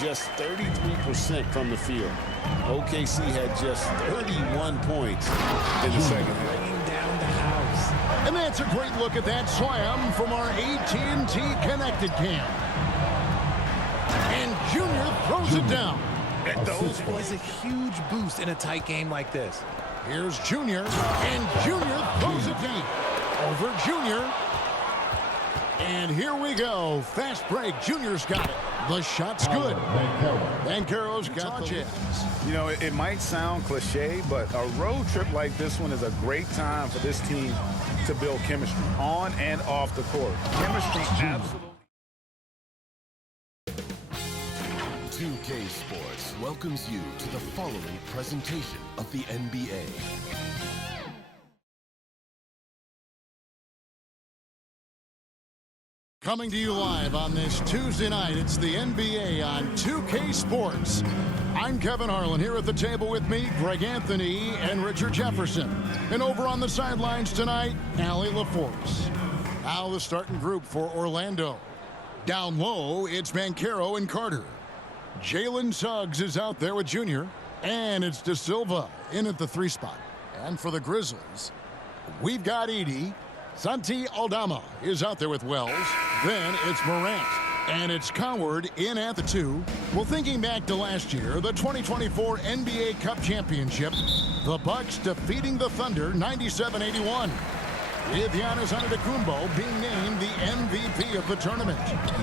just 33% from the field. OKC had just 31 points in the second half. Bringing down the house. And that's a great look at that slam from our AT&T Connected Cam. And Junior throws it down. Those is a huge boost in a tight game like this. Here's Junior, and Junior throws it deep. Over Junior. And here we go. Fast break. Junior's got it. The shot's good. Banchero's got the jabs. You know, it might sound cliche, but a road trip like this one is a great time for this team to build chemistry on and off the court. Chemistry absolutely. 2K Sports welcomes you to the following presentation of the NBA. Coming to you live on this Tuesday night, it's the NBA on 2K Sports. I'm Kevin Harlan. Here at the table with me, Greg Anthony and Richard Jefferson. And over on the sidelines tonight, Allie LaForce. Now the starting group for Orlando. Down low, it's Banchero and Carter. Jalen Suggs is out there with Junior. And it's De Silva in at the 3 spot. And for the Grizzlies, we've got Edey. Santi Aldama is out there with Wells. Then it's Morant. And it's Coward in at the 2. Well, thinking back to last year, the 2024 NBA Cup Championship, the Bucks defeating the Thunder 97-81. With Giannis Antetokounmpo being named the MVP of the tournament.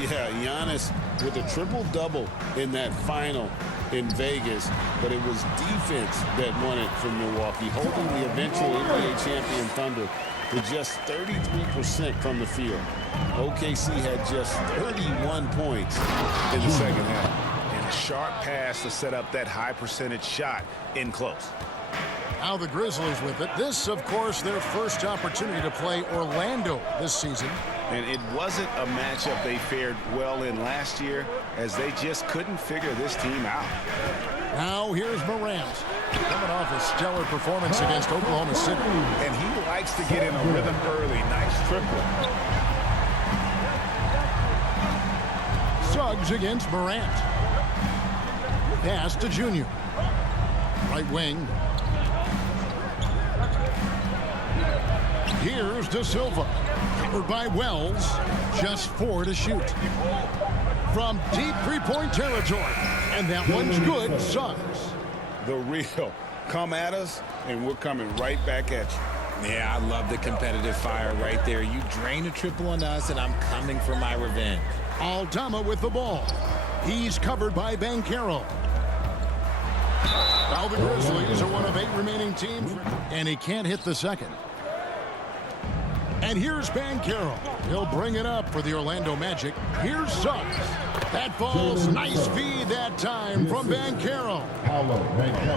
Yeah, Giannis with a triple-double in that final in Vegas, but it was defense that won it from Milwaukee, holding the eventual NBA champion Thunder to just 33% from the field. OKC had just 31 points in the second half. And a sharp pass to set up that high percentage shot in close. Now the Grizzlies with it. This, of course, their first opportunity to play Orlando this season. And it wasn't a matchup they fared well in last year, as they just couldn't figure this team out. Now here's Morant, coming off a stellar performance against Oklahoma City. And he likes to get in a rhythm early. Nice triple. Suggs against Morant. Pass to Junior. Right wing. Here's De Silva. Covered by Wells. Just 4 to shoot. From deep three-point territory. And that one's good. Suggs. The real. Come at us, and we're coming right back at you. Yeah, I love the competitive fire right there. You drain a triple on us, and I'm coming for my revenge. Aldama with the ball. He's covered by Banchero. Now the Grizzlies are one of 8 remaining teams, and he can't hit the second. And here's Banchero. He'll bring it up for the Orlando Magic. Here's Suggs. That falls. Nice feed that time from Banchero.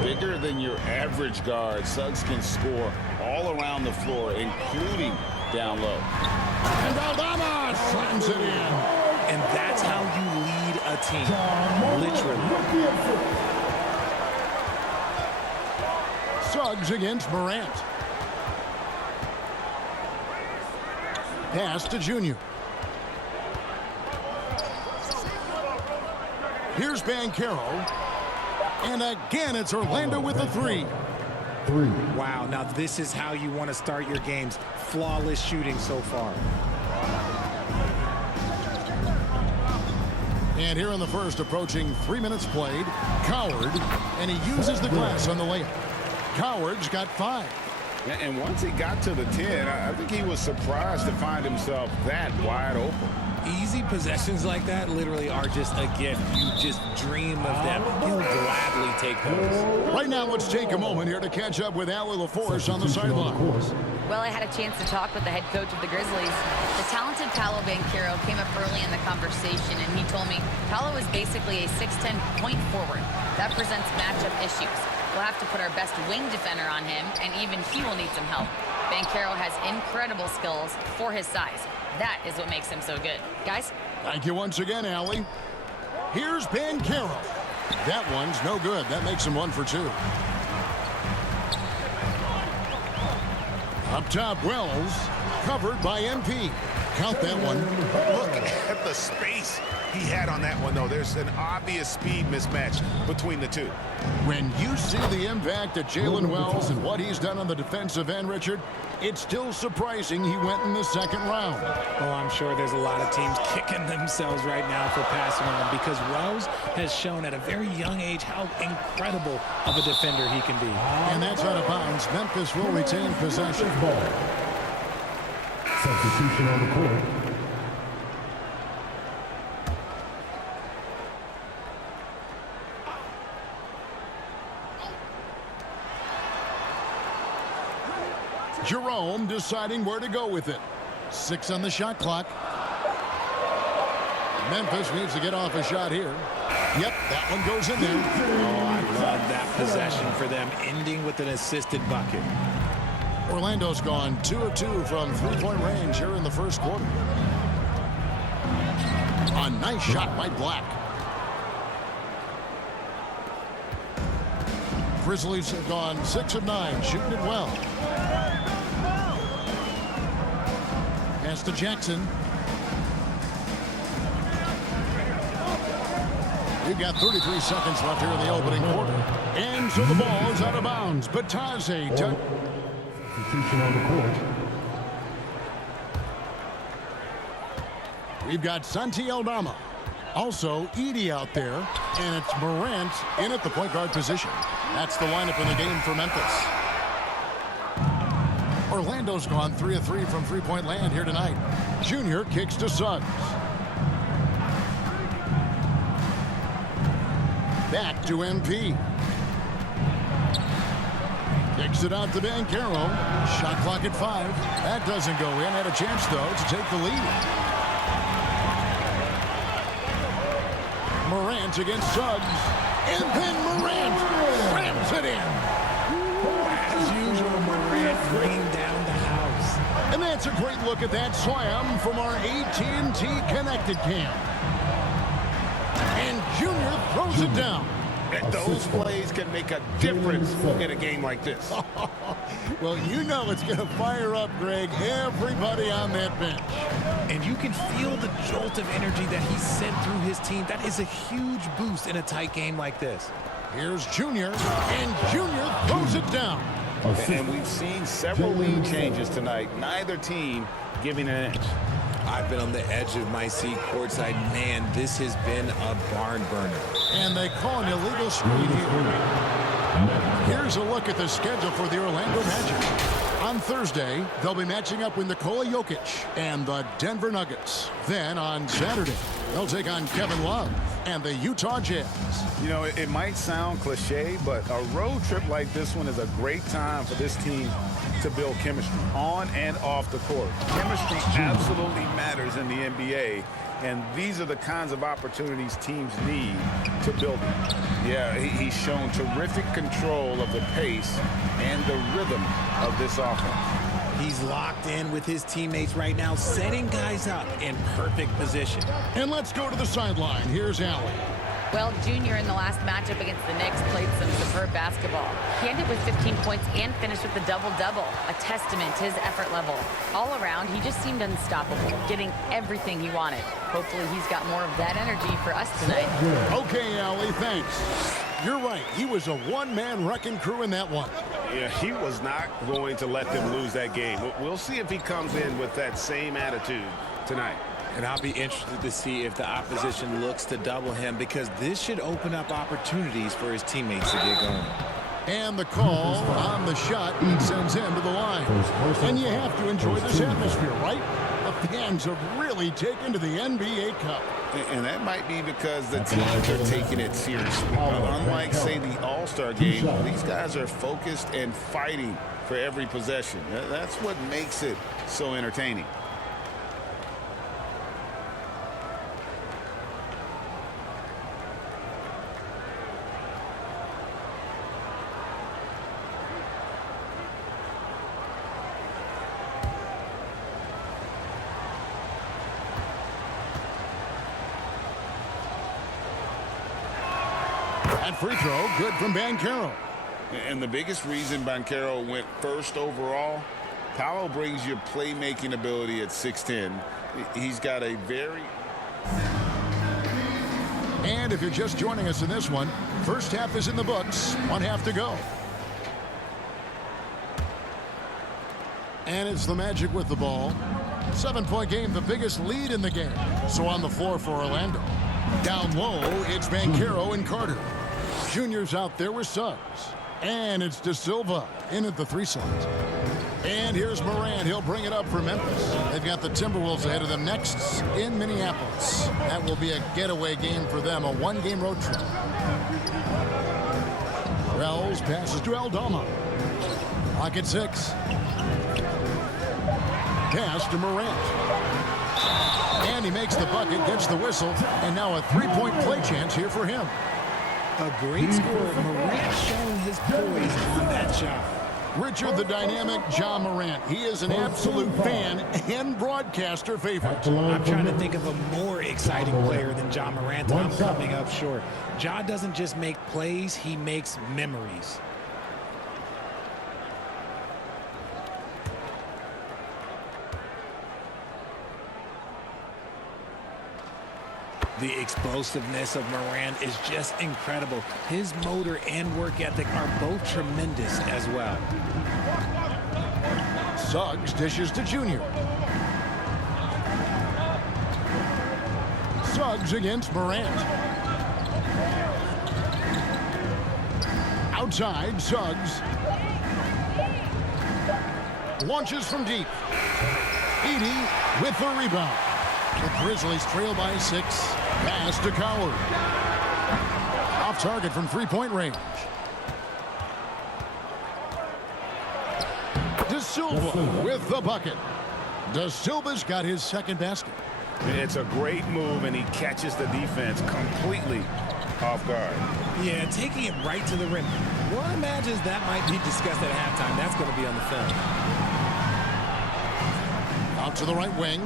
Bigger than your average guard, Suggs can score all around the floor, including down low. And Aldama slams it in. And that's how you lead a team. Literally. Suggs against Morant. Pass to Junior. Here's Banchero. And again, it's Orlando with the 3. Wow, now this is how you want to start your games. Flawless shooting so far. And here in the first, approaching 3 minutes played, Coward, and he uses the glass on the layup. Coward's got 5. And once he got to the 10, I think he was surprised to find himself that wide open. Easy possessions like that literally are just a gift. You just dream of them. He'll gladly take those. Right now, let's take a moment here to catch up with Allie LaForce on the sideline. Well, I had a chance to talk with the head coach of the Grizzlies. The talented Paolo Banchero came up early in the conversation, and he told me Paolo is basically a 6'10" point forward. That presents matchup issues. We'll have to put our best wing defender on him, and even he will need some help. Banchero has incredible skills for his size. That is what makes him so good. Guys? Thank you once again, Allie. Here's Banchero. That one's no good. That makes him 1 for 2. Up top, Wells, covered by MP. Count that one. Look at the space he had on that one, though. There's an obvious speed mismatch between the two. When you see the impact of Jalen Wells and what he's done on the defensive end, Richard, it's still surprising he went in the second round. Oh, I'm sure there's a lot of teams kicking themselves right now for passing on him because Wells has shown at a very young age how incredible of a defender he can be. And that's out of bounds. Memphis will retain possession. Substitution on the court. Jerome deciding where to go with it. 6 on the shot clock. Memphis needs to get off a shot here. Yep, that one goes in there. Oh, I love that possession for them, ending with an assisted bucket. Orlando's gone 2 of 2 from three-point range here in the first quarter. A nice shot by Black. Grizzlies have gone 6 of 9, shooting it well. Pass to Jackson. We've got 33 seconds left here in the opening quarter. And so the ball is out of bounds. Bataze. Substitution on the court. We've got Santi Aldama. Also, Edey out there. And it's Morant in at the point guard position. That's the lineup in the game for Memphis. Orlando's gone 3 of 3 from three-point land here tonight. Junior kicks to Suggs. Back to MP. Kicks it out to Banchero. Shot clock at 5. That doesn't go in. Had a chance, though, to take the lead. Morant against Suggs. And then Morant rams it in. As usual, Morant bringing down the house. And that's a great look at that slam from our AT&T Connected Cam. And Junior throws it down. And those plays can make a difference in a game like this. Well, you know it's going to fire up, Greg, everybody on that bench. And you can feel the jolt of energy that he sent through his team. That is a huge boost in a tight game like this. Here's Junior, and Junior throws it down. And we've seen several lead changes tonight. Neither team giving an inch. I've been on the edge of my seat courtside. Man, this has been a barn burner. And they call an illegal screen here. Here's a look at the schedule for the Orlando Magic. On Thursday, they'll be matching up with Nikola Jokic and the Denver Nuggets. Then on Saturday, they'll take on Kevin Love and the Utah Jazz. You know, it might sound cliche, but a road trip like this one is a great time for this team to build chemistry on and off the court. Chemistry absolutely matters in the NBA, and these are the kinds of opportunities teams need to build it. Yeah, he's shown terrific control of the pace and the rhythm of this offense. He's locked in with his teammates right now, setting guys up in perfect position. And let's go to the sideline. Here's Allen. Well, Junior in the last matchup against the Knicks played some superb basketball. He ended with 15 points and finished with a double-double, a testament to his effort level. All around, he just seemed unstoppable, getting everything he wanted. Hopefully, he's got more of that energy for us tonight. Okay, Allie, thanks. You're right. He was a one-man wrecking crew in that one. Yeah, he was not going to let them lose that game. We'll see if he comes in with that same attitude tonight. And I'll be interested to see if the opposition looks to double him, because this should open up opportunities for his teammates to get going. And the call on the shot sends him to the line. And you have to enjoy this atmosphere, right? The fans have really taken to the NBA Cup. And that might be because the teams are taking it seriously. Unlike, say, the All-Star game, these guys are focused and fighting for every possession. That's what makes it so entertaining. That free throw, good from Banchero. And the biggest reason Banchero went first overall, Paolo brings your playmaking ability at 6'10", He's got a very... And if you're just joining us in this one, first half is in the books. 1 half to go. And it's the Magic with the ball. 7-point game, the biggest lead in the game. So on the floor for Orlando. Down low, it's Banchero and Carter. Junior's out there with Suggs. And it's De Silva in at the 3 slot. And here's Morant. He'll bring it up for Memphis. They've got the Timberwolves ahead of them next in Minneapolis. That will be a getaway game for them, a 1-game road trip. Wells passes to Aldama. Clock at 6. Pass to Morant. And he makes the bucket, gets the whistle, and now a 3-point play chance here for him. A great score. Morant showing his poise on that shot. Richard, the dynamic Ja Morant. He is an absolute fan and broadcaster favorite. I'm trying to think of a more exciting player than Ja Morant, and I'm coming up short. Ja doesn't just make plays, he makes memories. The explosiveness of Morant is just incredible. His motor and work ethic are both tremendous as well. Suggs dishes to Junior. Suggs against Morant. Outside, Suggs. Launches from deep. Edey with the rebound. The Grizzlies trail by 6. Pass to Coward. Off target from 3-point range. De Silva with the bucket. De Silva's got his second basket. It's a great move, and he catches the defense completely off guard. Yeah, taking it right to the rim. One imagines that might be discussed at halftime. That's going to be on the film. Out to the right wing.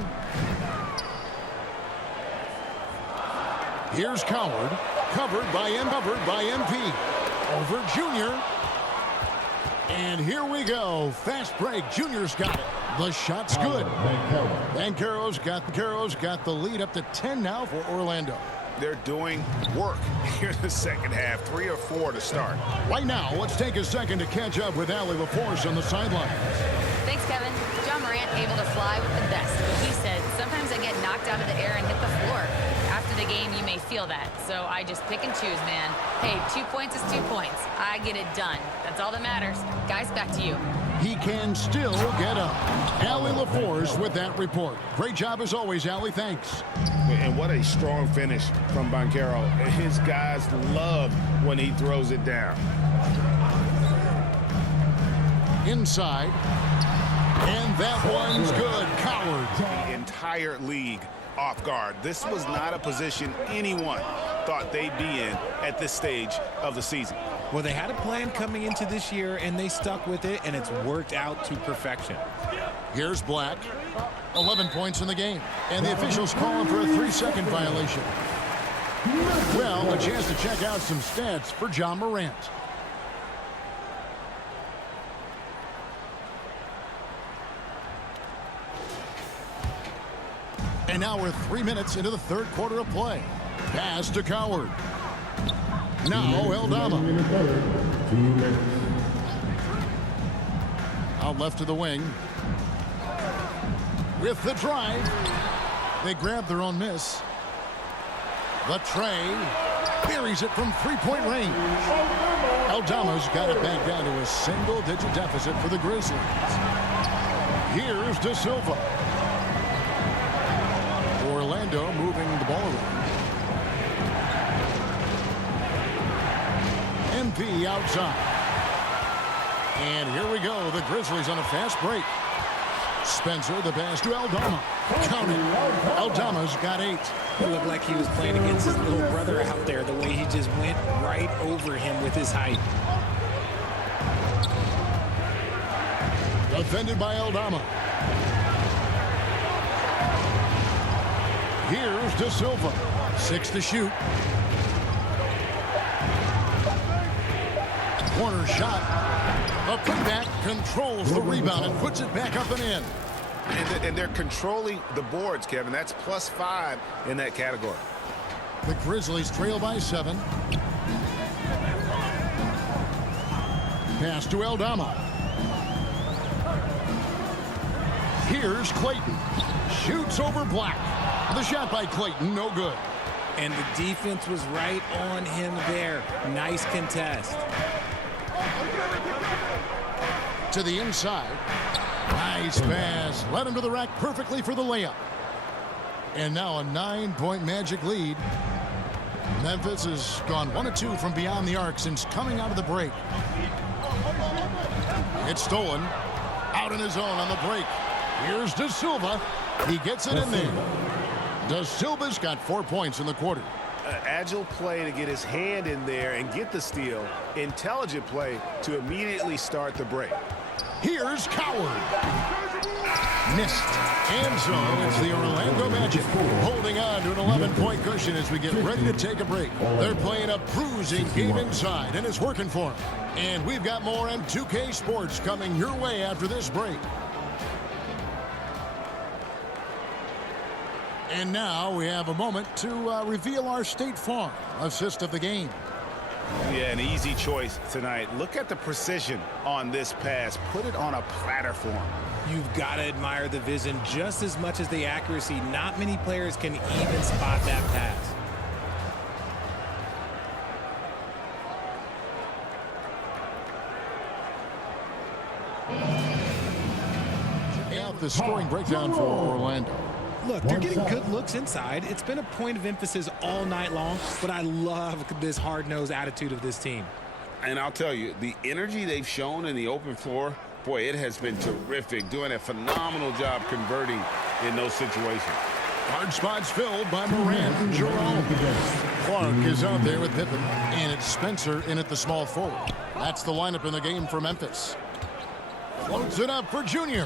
Here's Coward, covered by MP. Over Junior. And here we go. Fast break. Junior's got it. The shot's good. Banchero's got the lead up to 10 now for Orlando. They're doing work here in the second half. 3 or 4 to start. Right now, let's take a second to catch up with Allie LaForce on the sidelines. Thanks, Kevin. Ja Morant able to fly with the best. He said, sometimes I get knocked out of the air and hit the floor. After the game, you may feel that. So I just pick and choose, man. Hey, 2 points is 2 points. I get it done. That's all that matters. Guys, back to you. He can still get up. Allie LaForce with that report. Great job as always, Allie. Thanks. And what a strong finish from Banchero. His guys love when he throws it down. Inside. And that one's good. Coward. The entire league off guard. This was not a position anyone thought they'd be in at this stage of the season. Well, they had a plan coming into this year, and they stuck with it, and it's worked out to perfection. Here's Black. 11 points in the game. And the officials calling for a 3-second violation. Well, a chance to check out some stats for Ja Morant. And now we're 3 minutes into the third quarter of play. Pass to Coward. Now Aldama. Out left to the wing. With the drive. They grab their own miss. The tray. Buries it from 3-point range. Aldama's got it back down to a single-digit deficit for the Grizzlies. Here's De Silva. Orlando moving the ball around. MP outside. And here we go. The Grizzlies on a fast break. Spencer, the pass to Aldama. Count it. Aldama's got 8. It looked like he was playing against his little brother out there, the way he just went right over him with his height. Defended by Aldama. Here's De Silva. 6 to shoot. Corner shot. A putback controls the rebound and puts it back up and in. And they're controlling the boards, Kevin. That's +5 in that category. The Grizzlies trail by 7. Pass to Aldama. Here's Clayton. Shoots over Black. The shot by Clayton, no good. And the defense was right on him there. Nice contest. To the inside. Nice pass. Led him to the rack perfectly for the layup. And now a 9-point Magic lead. Memphis has gone 1 of 2 from beyond the arc since coming out of the break. It's stolen. Out in his own on the break. Here's De Silva. He gets it in there. De Silva's got 4 points in the quarter. Agile play to get his hand in there and get the steal. Intelligent play to immediately start the break. Here's Coward. Missed. And so it's the Orlando Magic holding on to an 11-point cushion as we get ready to take a break. They're playing a bruising game inside, and it's working for them. And we've got more M2K Sports coming your way after this break. And now we have a moment to reveal our State Farm assist of the game. Yeah, an easy choice tonight. Look at the precision on this pass. Put it on a platter for him. You've got to admire the vision just as much as the accuracy. Not many players can even spot that pass. And the scoring breakdown for Orlando. Look, they're getting good looks inside. It's been a point of emphasis all night long, but I love this hard-nosed attitude of this team. And I'll tell you, the energy they've shown in the open floor, boy, it has been terrific. Doing a phenomenal job converting in those situations. Hard spots filled by Morant and Jerome. Clark is out there with Pippen, and it's Spencer in at the small forward. That's the lineup in the game for Memphis. Floats it up for Junior.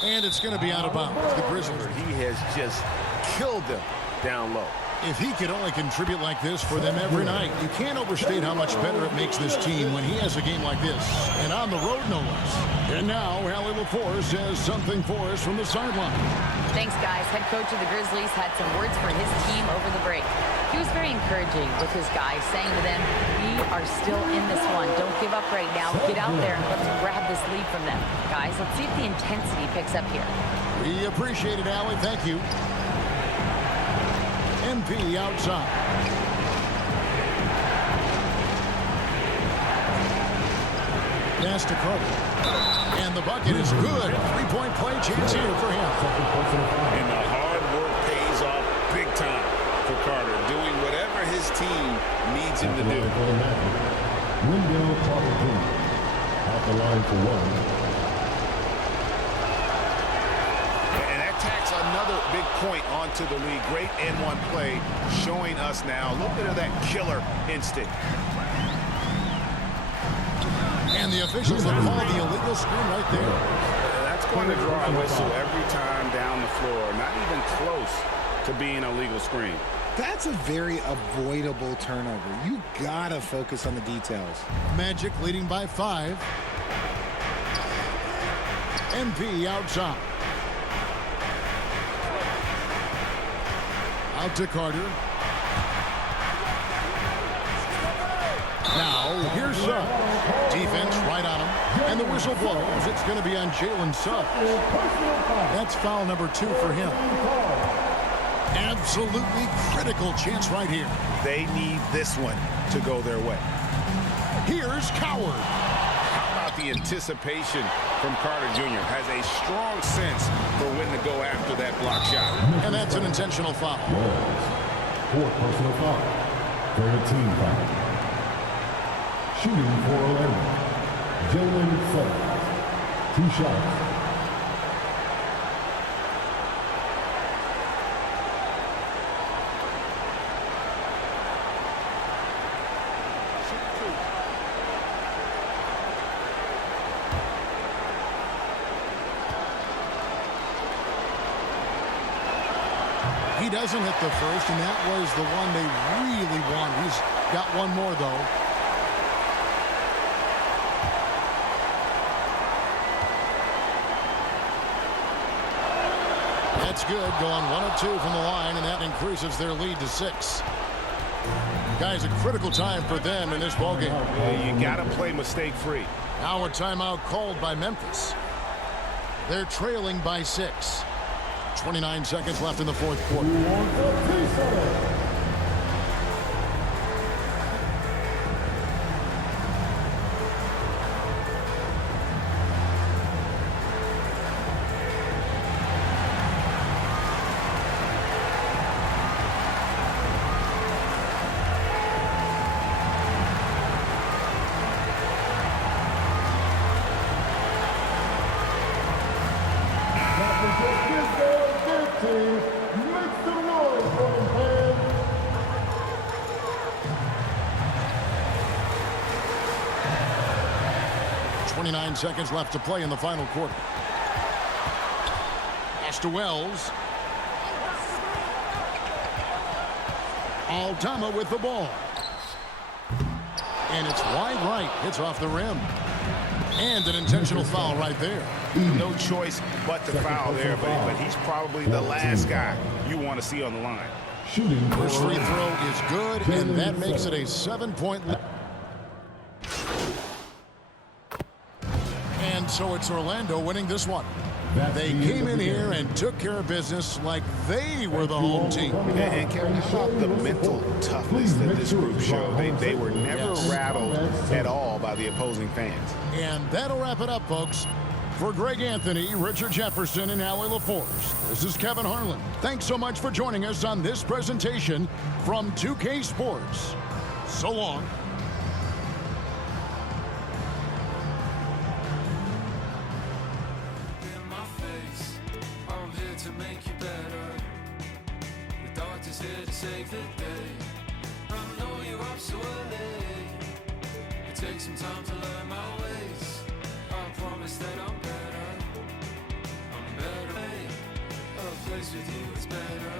And it's going to be out of bounds. The Grizzlies. He has just killed them down low. If he could only contribute like this for them every night, you can't overstate how much better it makes this team when he has a game like this. And on the road, no less. And now, Allie LaForce has something for us from the sideline. Thanks, guys. Head coach of the Grizzlies had some words for his team over the break. He was very encouraging with his guys, saying to them, we are still in this one. Don't give up right now. Get out there and let's grab this lead from them. Guys, let's see if the intensity picks up here. We appreciate it, Allie. Thank you. MP outside. Pass to Carter. And the bucket is good. 3-point play chance here for him. And the hard work pays off big time for Carter, doing whatever his team needs him to do. Wendell Carter Jr. Off the line for 1. Another big point onto the lead. Great N1 play showing us now a little bit of that killer instinct. And the officials have called the illegal screen right there. That's going to draw a whistle every time down the floor. Not even close to being a legal screen. That's a very avoidable turnover. You got to focus on the details. Magic leading by 5. MP outside. Out to Carter. Now, here's Suggs. Defense right on him. And the whistle blows. It's going to be on Jalen Suggs. That's foul number 2 for him. Absolutely critical chance right here. They need this one to go their way. Here's Coward. How about the anticipation from Carter Jr. Has a strong sense for when to go after that block shot. And that's an intentional foul. 4 personal foul. For the team foul. Shooting for Orlando. Jalen Suggs. 2 shots. He doesn't hit the first, and that was the one they really won. He's got one more, though. It's good, going 1 of 2 from the line, and that increases their lead to 6. Guys, a critical time for them in this ballgame. Yeah, you got to play mistake-free. Now a timeout called by Memphis. They're trailing by 6. 29 seconds left in the fourth quarter. Makes the noise for the fans. 29 seconds left to play in the final quarter. Pass to Wells. Aldama with the ball. And it's wide right. Hits off the rim. And an intentional foul right there. No choice but to foul there, but he's probably the last guy you want to see on the line. Shooting First free throw is good, and that makes it a 7-point lead. And so it's Orlando winning this one. They came in here and took care of business like they were the home team. And Kevin, how about the mental toughness that this group showed? They were never rattled at all by the opposing fans. And that'll wrap it up, folks. For Greg Anthony, Richard Jefferson, and Howie LaForce, this is Kevin Harlan. Thanks so much for joining us on this presentation from 2K Sports. So long. Here to save the day. I know you're up so early. It takes some time to learn my ways. I promise that I'm better. A place with you is better.